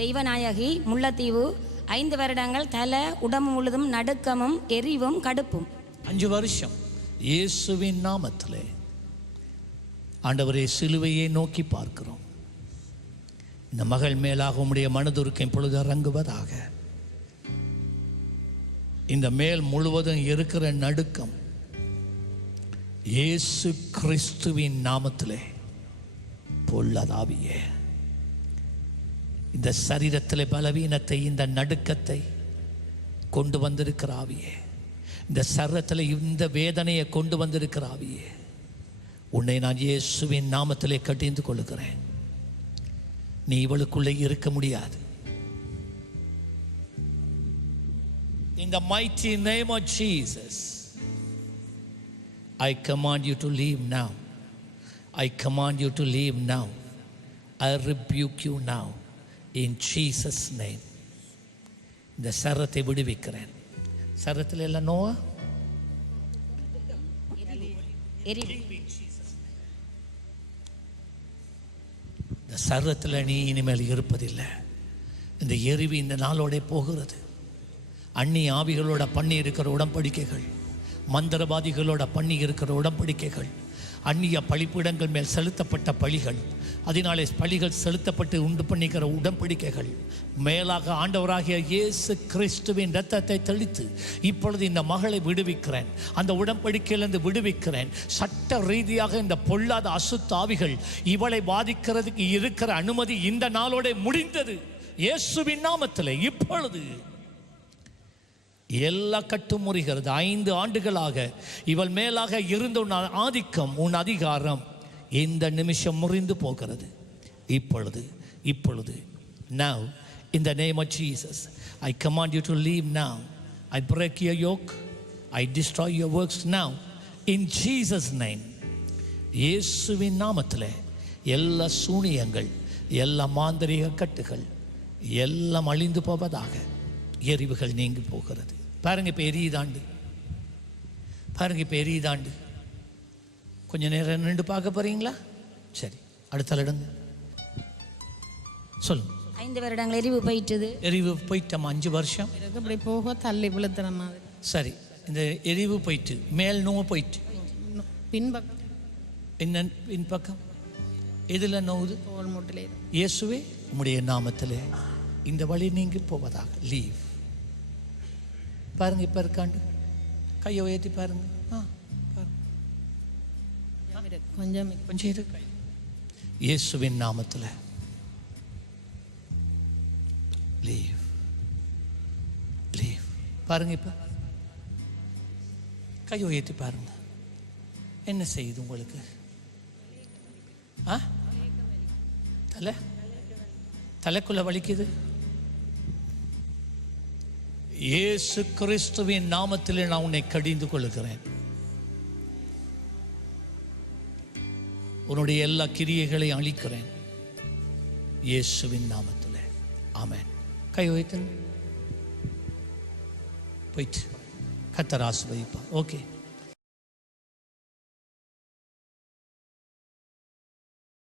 தெய்வநாயகி முல்லைத்தீவு ஐந்து வருடங்கள் தலை உடம்பு முழுதும் நடுக்கமும் எரிவும் கடுப்பும். அஞ்சு வருஷம். இயேசுவின் நாமத்திலே ஆண்டவரே சிலுவையை நோக்கி பார்க்கிறோம். இந்த மகள் மேலாக உம்முடைய மனதுருக்கம் பொழுது இறங்குவதாக இந்த மேல் முழுவதும் இருக்கிற நடுக்கம் இயேசு கிறிஸ்துவின் நாமத்திலே பொல்லதாவியே. இந்த சரீரத்தில் பலவீனத்தை இந்த நடுக்கத்தை கொண்டு வந்திருக்கிற ஆவியே இந்த சரத்தில் இந்த வேதனையை கொண்டு வந்திருக்கிற ஆவியே உன்னை நான் இயேசுவின் நாமத்திலே கட்டிந்து கொள்ளுகிறேன் நீ இவளுக்குள்ளே இருக்க முடியாது In the mighty name of Jesus, I command you to leave now. I command you to leave now. I rebuke you now. In Jesus' name. இந்த சரத்தை விடுவிக்கிறேன். சரத்தில் எல்லாம் நோவா? இந்த சர்வத்தில் நீ இனிமேல் இருப்பதில்லை. இந்த எரிவு இந்த நாளோட போகிறது. அந்நி ஆவிகளோட பண்ணி இருக்கிற உடன்படிக்கைகள் மந்திரவாதிகளோட பண்ணி இருக்கிற உடன்படிக்கைகள் அந்நிய பழிப்பிடங்கள் மேல் செலுத்தப்பட்ட பழிகள். அதனாலே பழிகள் செலுத்தப்பட்டு உண்டு பண்ணிக்கிற உடன்படிக்கைகள் மேலாக ஆண்டவராகிய இயேசு கிறிஸ்துவின் ரத்தத்தை தெளித்து இப்பொழுது இந்த மகளை விடுவிக்கிறேன். அந்த உடன்படிக்கையிலிருந்து விடுவிக்கிறேன். சட்ட ரீதியாக இந்த பொல்லாத அசுத்தாவிகள் இவளை பாதிக்கிறதுக்கு இருக்கிற அனுமதி இந்த நாளோட முடிந்தது. இயேசுவின் நாமத்தில் இப்பொழுது. எல்லா கட்டும் முறிகிறது ஐந்து ஆண்டுகளாக இவள் மேலாக இருந்த உன் ஆதிக்கம் உன் அதிகாரம் இந்த நிமிஷம் முறிந்து போகிறது. இப்பொழுது இப்பொழுது. நவு இந்த the name of I command you to leave leave I break break yoke I destroy destroy works works in in Jesus இயேசுவின் நாமத்தில் எல்லா சூனியங்கள் எல்லா மாந்திரிக கட்டுகள் எல்லாம் அழிந்து போவதாக எரிவுகள் நீங்கி போகிறது. பாருங்க இப்போ எரியுதாண்டு பாருங்க இப்போ எரியுதாண்டு கொஞ்ச நேரம் நின்று பார்க்க போறீங்களா? சரி அடுத்த இடங்க சொல்லுங்க. ஐந்து வருடங்கள் எரிவு போயிட்டது. எரிவு போயிட்டோம் அஞ்சு வருஷம். இப்படி போக தள்ளி விழுத்துற மாதிரி சரி இந்த எரிவு போயிட்டு மேல் நோவு போயிட்டு. பின்பக்கம் என்ன பின்பக்கம் எதில் நோவுது? தோல் முட்டிலே. இயேசுவே உம்முடைய நாமத்திலே. இந்த வழி நீங்கி போவதாக. லீவ் பாருங்க இப்போ இருக்காண்டு. கையை உயர்த்தி பாருங்க. ஆ பாருங்க. கொஞ்சம் கொஞ்சம் இரு. கை இயேசுவின் நாமத்தில். லீவ் லீவ் பாருங்க இப்போ. கை உயர்த்தி பாருங்க. என்ன செய்யுது உங்களுக்கு? ஆ? தலை? தலைக்குள்ள வலிக்குது? இயேசு கிறிஸ்துவின் நாமத்தில் நான் உன்னை கடிந்து கொள்ளுகிறேன். உன்னுடைய எல்லா கிரியைகளையும் அழிக்கிறேன். இயேசுவின் நாமத்தில். ஆமென். கை வைத்து போயிட்டு கத்தர் ஆசிர்வதிப்பா ஓகே.